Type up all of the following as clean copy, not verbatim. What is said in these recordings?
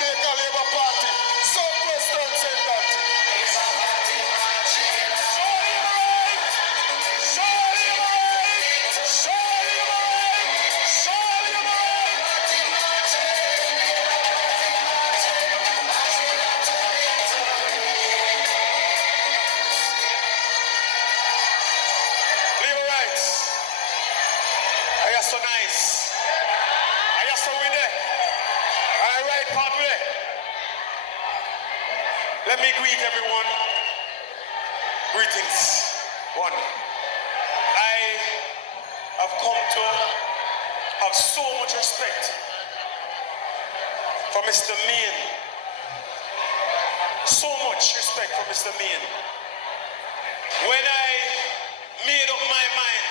Jamaica Labour Party. Southwestern said that. Labor rights. I are so nice. I are so with it. I right part with it. Let me greet everyone. Greetings. One. I have come to have so much respect for Mr. Mean. So much respect for Mr. Mean. When I made up my mind,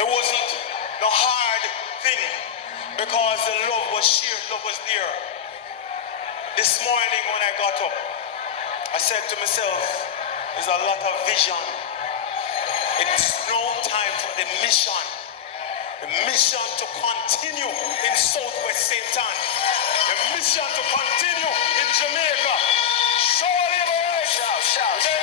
there wasn't no hard thing because the love was shared, love was there. This morning when I got up, I said to myself, there's a lot of vision. It's no time for the mission. The mission to continue in Southwest St. Ann. The mission to continue in Jamaica. Show labor rights. Shout. There.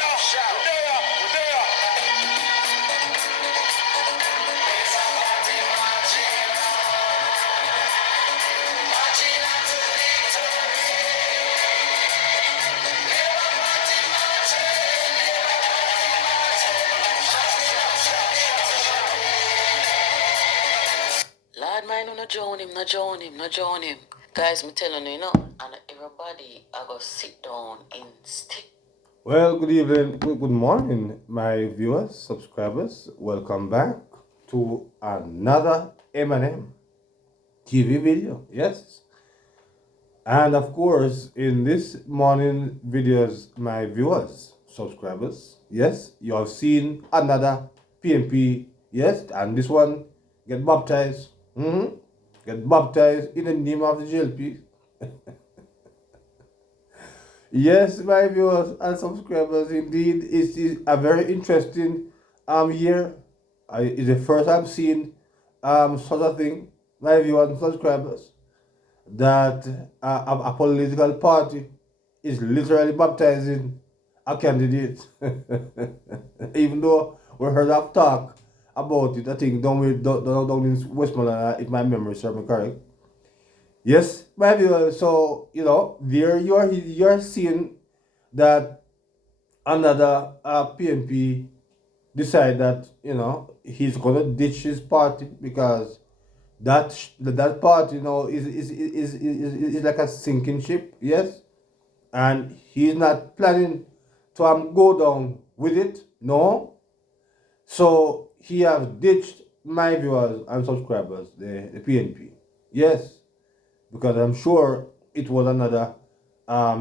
Lord, mine no join him. Guys, me telling you, and everybody I go sit down and stick. Well, good evening, good morning, my viewers, subscribers. Welcome back to another M&M TV video. Yes. And of course, in this morning videos, my viewers, subscribers, yes, you have seen another PNP, yes, and this one get baptized. Get baptized in the name of the JLP. Yes, my viewers and subscribers, indeed, it is a very interesting year. It's the first I've seen such a thing, my viewers and subscribers, that a political party is literally baptizing a candidate. Even though we heard of talk about it, I think down in Westmoreland, if my memory serves me correct. Yes, my viewers. So there you are seeing that another PNP decide that he's gonna ditch his party because that party is like a sinking ship. Yes, and he's not planning to go down with it. No, so he has ditched my viewers and subscribers, the PNP. Yes, because I'm sure it was another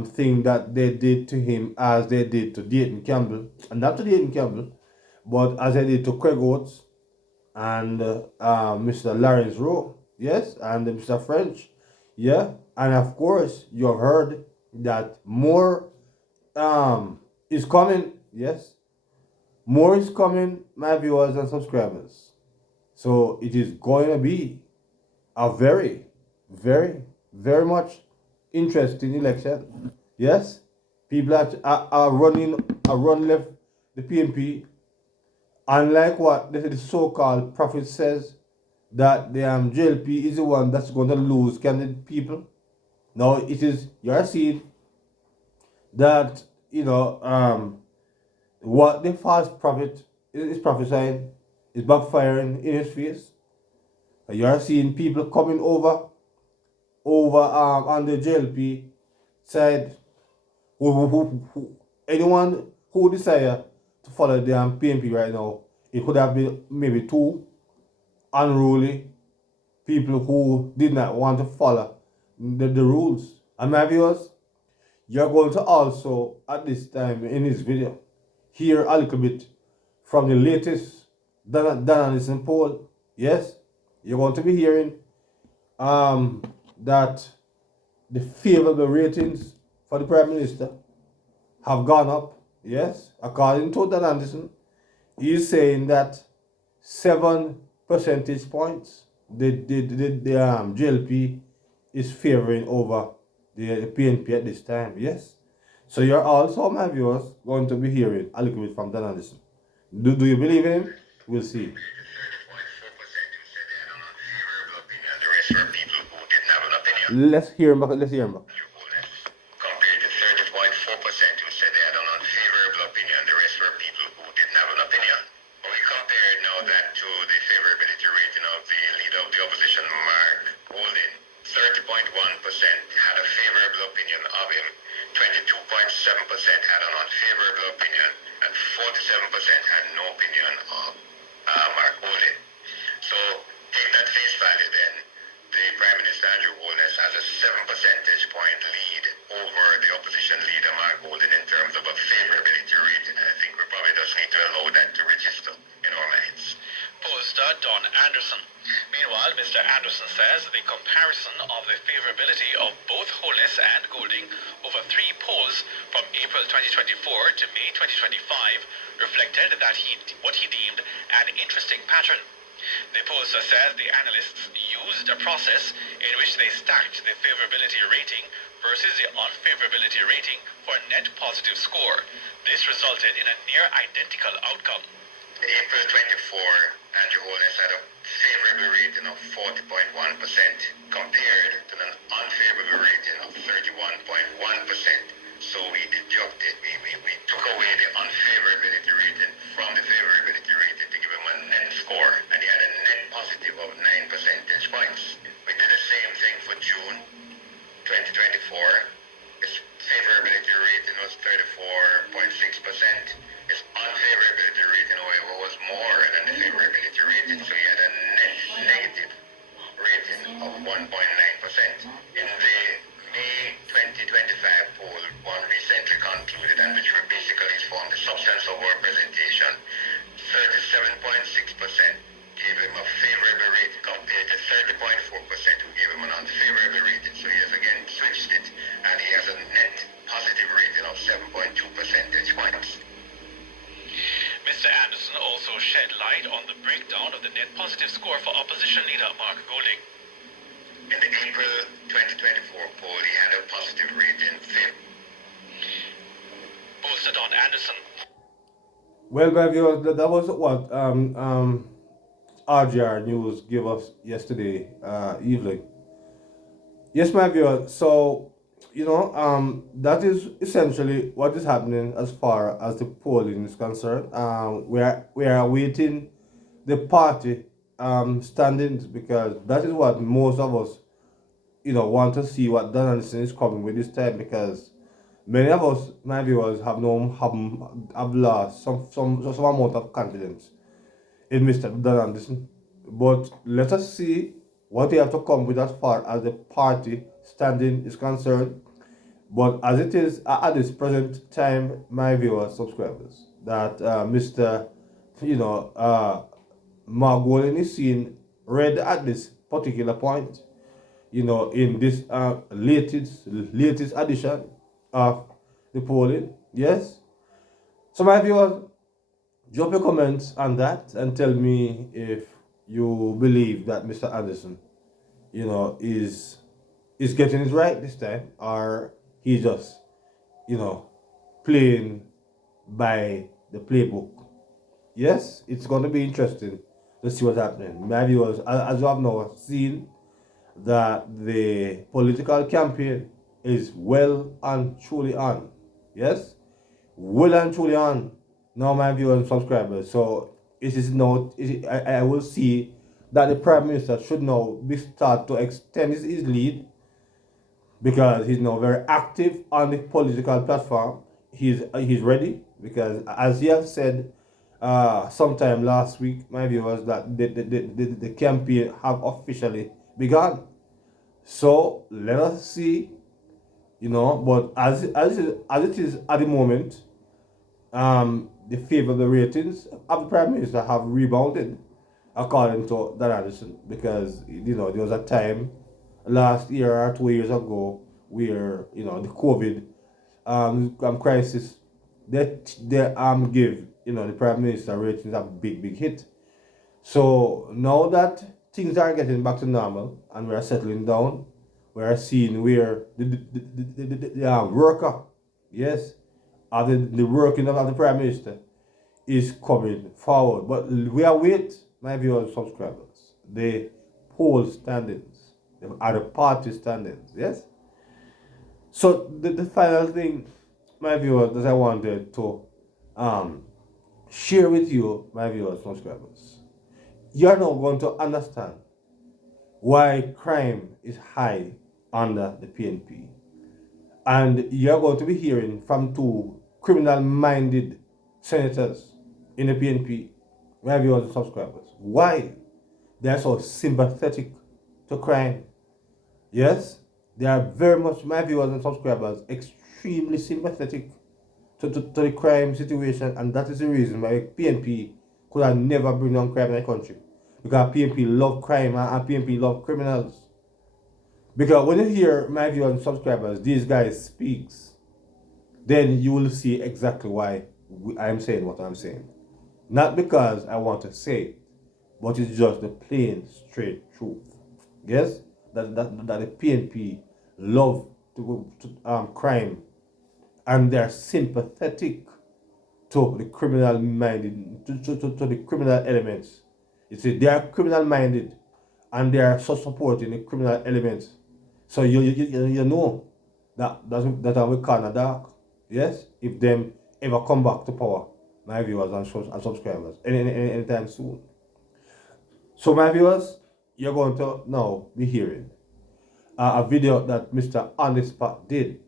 thing that they did to him as they did to Dayton Campbell, and not to Dayton Campbell, but as they did to Craig Oates and Mr. Lawrence Rowe, yes, and Mr. French, yeah, and of course you have heard that more is coming, yes, more is coming, my viewers and subscribers. So it is going to be a very, very, very much interesting election. Yes, people are run left the PNP, unlike what the so-called prophet says, that the JLP is the one that's going to lose candidate people. Now it is, you're seeing that what the false prophet is prophesying is backfiring in his face. You are seeing people coming over on the JLP side, anyone who desire to follow the PNP right now, it could have been maybe two unruly people who did not want to follow the rules. And my viewers, you're going to also, at this time in this video, hear a little bit from the latest Donaldson poll. Yes, you're going to be hearing that the favorable ratings for the Prime Minister have gone up. Yes, according to Dan Anderson, he's saying that 7 percentage points the JLP is favoring over the PNP at this time. Yes. So you're also, my viewers, going to be hearing a little bit from Dan Anderson. Do you believe him? We'll see. 30.4% who said they had an unfavorable opinion. The rest were people who didn't have an opinion. Let's hear him. Let's hear him. Compared to 30.4% who said they had an unfavorable opinion. The rest were people who didn't have an opinion. We compared now that to the favorability rating of the leader of the opposition, Mark Golding. 30.1% had a favorable opinion of him, 22.7% had an unfavorable opinion, and 47% had no opinion of Mark Golding. So take that face value then. The Prime Minister Andrew Holness has a 7 percentage point lead over the opposition leader Mark Golding in terms of a favorability rating. I think we probably just need to allow that to register in our minds. Pollster Don Anderson. Meanwhile, Mr. Anderson says the comparison of the favorability of both Holness and Golding over 3 polls from April 2024 to May 2025 reflected that what he deemed an interesting pattern. The pollster says the analysts used a process in which they stacked the favorability rating versus the unfavorability rating for a net positive score. This resulted in a near identical outcome. April 24, Andrew Holness had a favorable rating of 40.1% compared to an unfavorable rating of 31.1%. So we deducted, we took away the unfavorability rating from the favorability rating to give him a net score, and he had a net positive of 9 percentage points. We did the same thing for June 2024. His favorability rating was 34.6%. His unfavorability rating, however, was more than the favorability rating, so he had a net negative rating of 1.9%. In the May 2025 poll, one recently concluded, and which basically is from the substance of our presentation, 37.6% gave him a favorable rating compared to 30.4% who gave him an unfavorable rating. So he has again switched it, and he has a net positive rating of 7.2 percentage points. Mr. Anderson also shed light on the breakdown of the net positive score for opposition leader Mark Golding. In the April 2024 poll, he had a positive rating. Pollster Don Anderson. Well, my viewers, that was what RGR News gave us yesterday evening. Yes, my viewers. So that is essentially what is happening as far as the polling is concerned. We are awaiting the party standings, because that is what most of us want to see what Dan Anderson is coming with this time, because many of us, my viewers, have lost some amount of confidence in Mr. Dan Anderson. But let us see what they have to come with as far as the party standing is concerned. But as it is at this present time, my viewers, subscribers, that Mr. Mark Golding is seen red at this particular point, in this latest edition of the polling. Yes. So my viewers, drop your comments on that and tell me if you believe that Mr. Anderson, is getting it right this time, or he's just, playing by the playbook. Yes, it's going to be interesting to see what's happening. My viewers, as you have now seen, that the political campaign is well and truly on. Yes, well and truly on. Now, my viewers and subscribers. So it is now. I will see that the Prime Minister should now start to extend his lead, because he's now very active on the political platform. He's ready, because as he has said sometime last week, my viewers, that the campaign have officially begun. So let us see, but as it is at the moment, the favorable ratings of the Prime Minister have rebounded, according to Dan Anderson, because there was a time last year or 2 years ago where the COVID crisis, that they give the Prime Minister ratings a big hit. So now that things are getting back to normal and we are settling down, we are seeing where the worker, yes, of the working of the Prime Minister is coming forward. But we are with my viewers and subscribers. The poll standings, the party standings, yes? So the final thing, my viewers, that I wanted to share with you, my viewers and subscribers, you are now going to understand why crime is high under the PNP. And you're going to be hearing from two criminal-minded senators in the PNP, my viewers and subscribers, why they are so sympathetic to crime. Yes, they are very much, my viewers and subscribers, extremely sympathetic to the crime situation, and that is the reason why PNP could have never bring down crime in the country. Because PNP love crime and PNP love criminals. Because when you hear my viewers and subscribers, these guys speaks, then you will see exactly why I'm saying what I'm saying. Not because I want to say it, but it's just the plain, straight truth. Yes? That the PNP love to crime, and they're sympathetic to the criminal minded, to the criminal elements. You see, they are criminal minded, and they are so supporting the criminal elements. So you know that we kind of dark. Yes? If them ever come back to power, my viewers and subscribers, anytime soon. So my viewers, you're going to now be hearing a video that Mr. On the Spot did.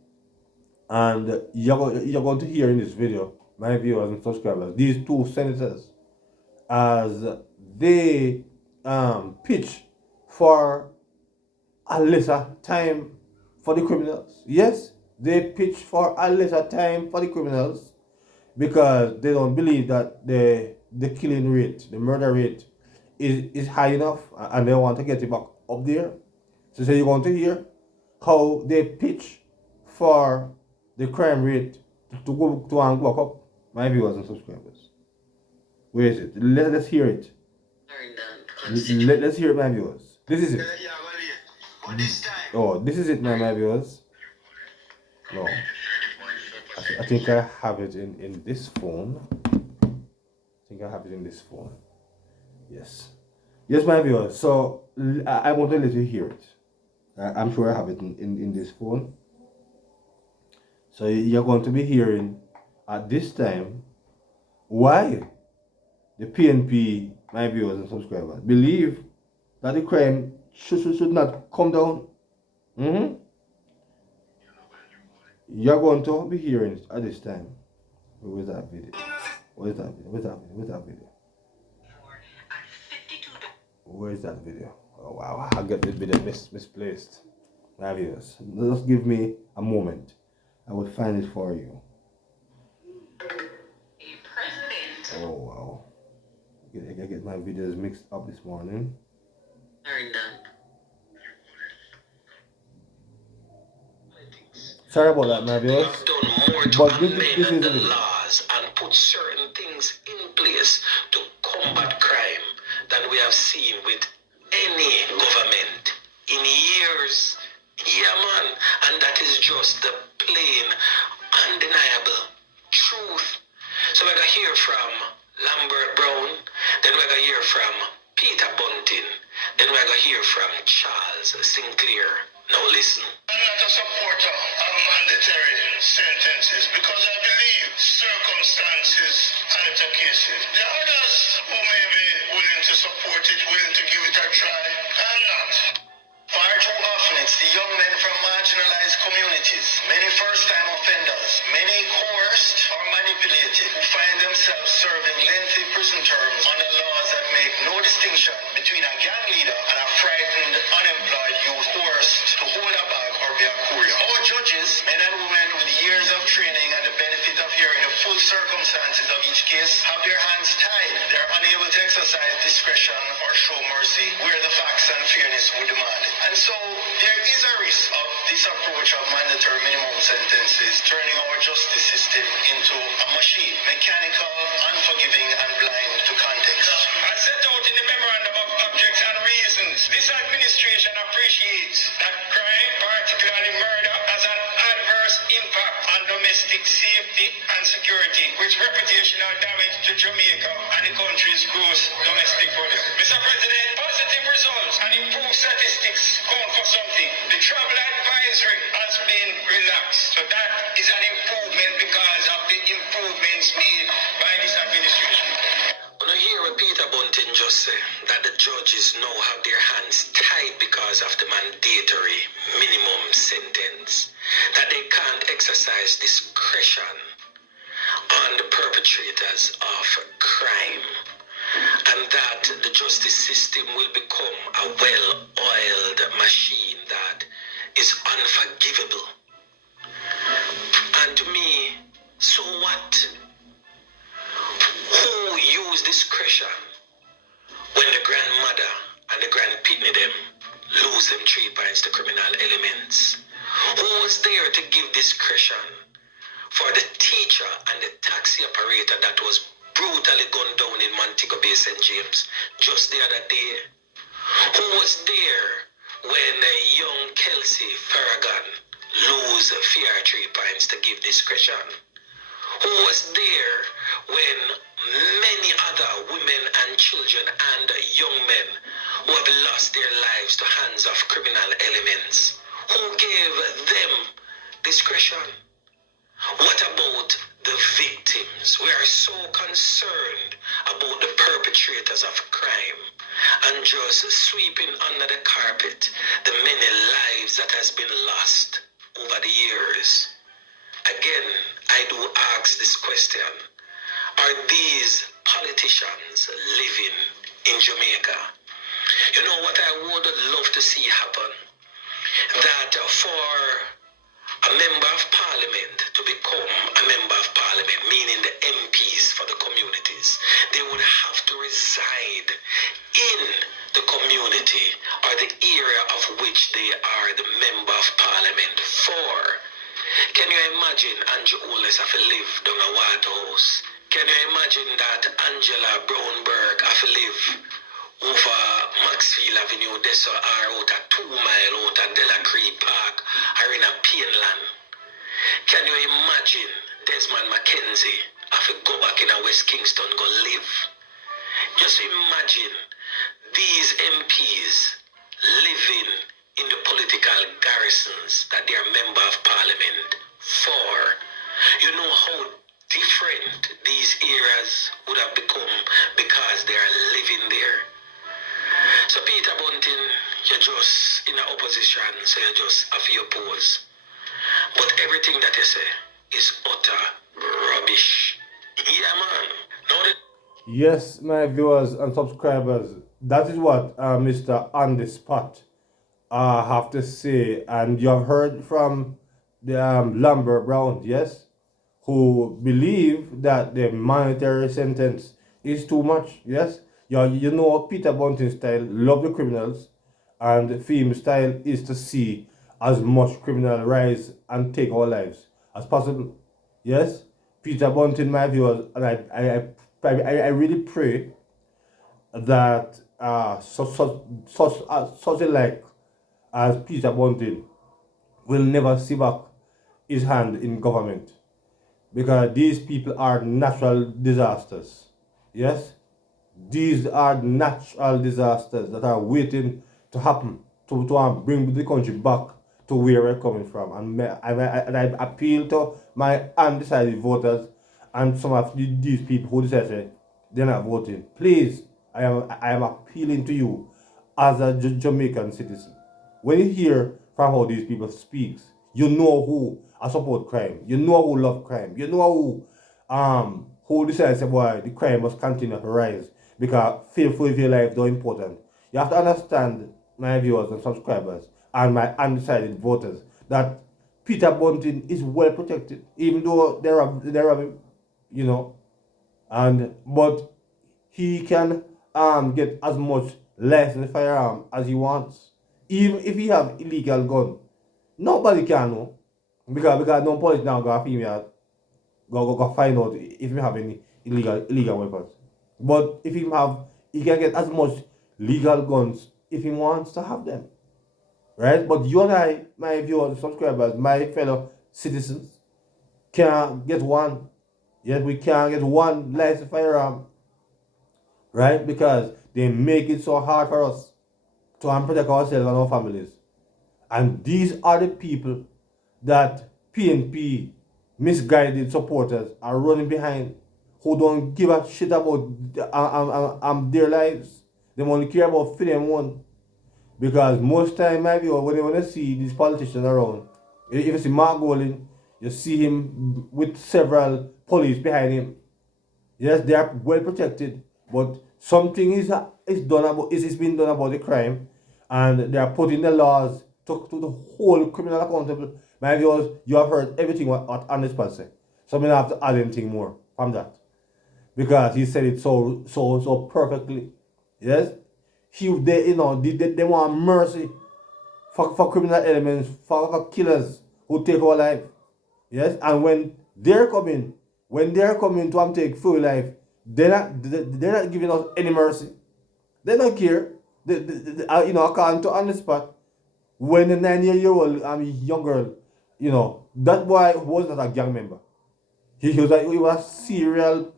And you're going to hear in this video, my viewers and subscribers, these two senators, as they pitch for a lesser time for the criminals. Yes, they pitch for a lesser time for the criminals because they don't believe that the killing rate, the murder rate is high enough, and they want to get it back up there. So you're going to hear how they pitch for the crime rate to go up. My viewers and subscribers. Where is it? Let's hear it. Let's hear it, my viewers. This is it. Oh, this is it, my viewers. No. I think I have it in this phone. I think I have it in this phone. Yes. Yes, my viewers. So I want to let you hear it. I'm sure I have it in this phone. So you're going to be hearing at this time why the PNP, my viewers and subscribers, believe that the crime should not come down. You're going to be hearing it at this time. Where's that video? Where's that video? Where's that video? Oh wow, I got this video misplaced. My viewers, just give me a moment. I will find it for you. Oh wow. I get my videos mixed up this morning. Sorry about that, my viewers. But this is the laws and put certain things in place to combat crime than we have seen with any government in years. Yeah, man. And that is just the plain, undeniable truth. So we're going to hear from Lambert Brown, then we're going to hear from Peter Bunting, then we're going to hear from Charles Sinclair. Now listen. I'm not a supporter of mandatory sentences because I believe circumstances alter cases. There are others who may be willing to support it, willing to give it a try. I'm not. Far too often it's the young men from marginalized communities, many first-time offenders, many coerced or manipulated, who find themselves serving lengthy prison terms under laws that make no distinction between a gang leader and a frightened, unemployed youth coerced to hold a bag or be a courier. Our judges, men and women with years of training and the benefit of hearing the full circumstances of each case, have their hands tied. They're unable to exercise discretion or show mercy where the facts and fairness would demand it. And so there is a risk of this approach of mandatory minimum sentences turning our justice system into a machine, mechanical, unforgiving, and blind to context. As set out in the memorandum of objects and reasons, this administration appreciates that crime, the murder has an adverse impact on domestic safety and security, with reputational damage to Jamaica and the country's gross domestic product. Mr. President, positive results and improved statistics count for something. The travel advisory has been relaxed, so that is an improvement because of the improvements made by this administration. When I hear what Peter Bunting just say, that the judges now have their hands tied because of the mandatory minimum sentence, that they can't exercise discretion on the perpetrators of crime, and that the justice system will become a well-oiled machine that is unforgivable. And to me, so what? Who use discretion when the grandmother and the grandpitney them lose them 3 points to criminal elements? Who was there to give discretion for the teacher and the taxi operator that was brutally gunned down in Montego Bay, St. James just the other day? Who was there when young Kelsey Farragon lose 3 points to give discretion? Who was there when many other women and children and young men who have lost their lives to hands of criminal elements? Who gave them discretion? What about the victims? We are so concerned about the perpetrators of crime and just sweeping under the carpet the many lives that has been lost over the years. Again, I do ask this question. Are these politicians living in Jamaica? You know what I would love to see happen? That for a member of parliament to become a member of parliament, meaning the MPs for the communities, they would have to reside in the community or the area of which they are the member of parliament for. Can you imagine Andrew Oles have to live down a White House? Can you imagine that Angela Brownberg have to live over Maxfield Avenue, Dessa, or out a 2 mile out of Delacree Park, or in a Pineland? Can you imagine Desmond McKenzie have to go back in a West Kingston, go live? Just imagine these MPs living in the political garrisons that they are member of parliament for. You know how different these areas would have become because they are living there. So Peter Bunting, you're just in the opposition, so you just have to oppose. But everything that you say is utter rubbish. Yeah, man. Now that Yes, my viewers and subscribers, that is what Mr. On the Spot have to say. And you have heard from the Lambert Brown, yes, who believe that the monetary sentence is too much, yes. You know Peter Bunting style, love the criminals, and film style is to see as much criminal rise and take our lives as possible. Yes, Peter Bunting, my viewers, and I really pray that such a like as Peter Bunting will never see back his hand in government, because these people are natural disasters. Yes, these are natural disasters that are waiting to happen to bring the country back to where we're coming from. And I appeal to my undecided voters and some of these people who decide they're not voting. Please, I am appealing to you as a Jamaican citizen. When you hear from how these people speak, you know who support crime. You know who love crime. You know who decides why the crime must continue to rise, because fearful of your life is important. You have to understand, my viewers and subscribers and my undecided voters, that Peter Bunting is well protected, even though there are you know, but he can get as much licensed firearm as he wants, even if he have illegal gun. Nobody can know, because no police now go female go find out if he have any illegal weapons. But if he can get as much legal guns if he wants to have them. right? But you and I, my viewers, subscribers, my fellow citizens, can't get one. Yes, we can't get one licensed firearm, right? Because they make it so hard for us to protect ourselves and our families. And these are the people that PNP misguided supporters are running behind, who don't give a shit about their lives. They only care about freedom one. Because most time, my view, when you want to see these politicians around, if you see Mark Golding, you see him with several police behind him. Yes, they are well protected, but something is done about is being done about the crime, and they are putting the laws to the whole criminal accountable. My viewers, you have heard everything what Honest Pan said. So I don't have to add anything more from that, because he said it so perfectly. Yes, they want mercy for criminal elements, for killers who take our life. Yes, and when they're coming to take full life, they're not giving us any mercy. They don't care. According to on the spot, when the 9-year-old young girl, that boy was not a gang member. He was a serial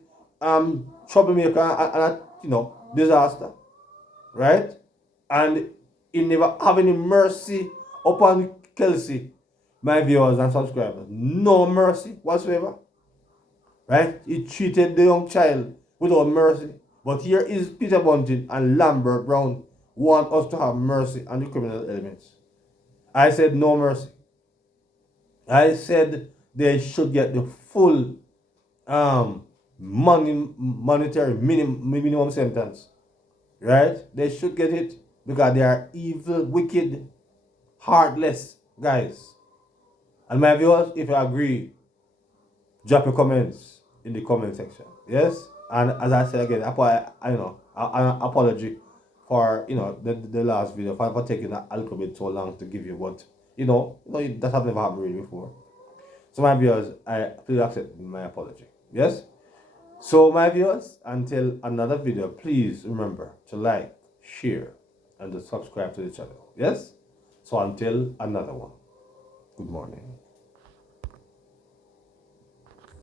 troublemaker and a disaster, right? And he never have any mercy upon Kelsey, my viewers and subscribers. No mercy whatsoever. Right? He treated the young child without mercy. But here is Peter Bunting and Lambert Brown want us to have mercy on the criminal elements. I said no mercy. I said they should get the full monetary minimum sentence. Right? They should get it because they are evil, wicked, heartless guys. And my viewers, if you agree, drop your comments in the comment section. Yes? And as I said again, an apology for the last video for taking a little bit so long to give you, but that has never happened really before. So my viewers, I please accept my apology. Yes? So my viewers, until another video, please remember to like, share, and to subscribe to the channel. Yes? So until another one. Good morning.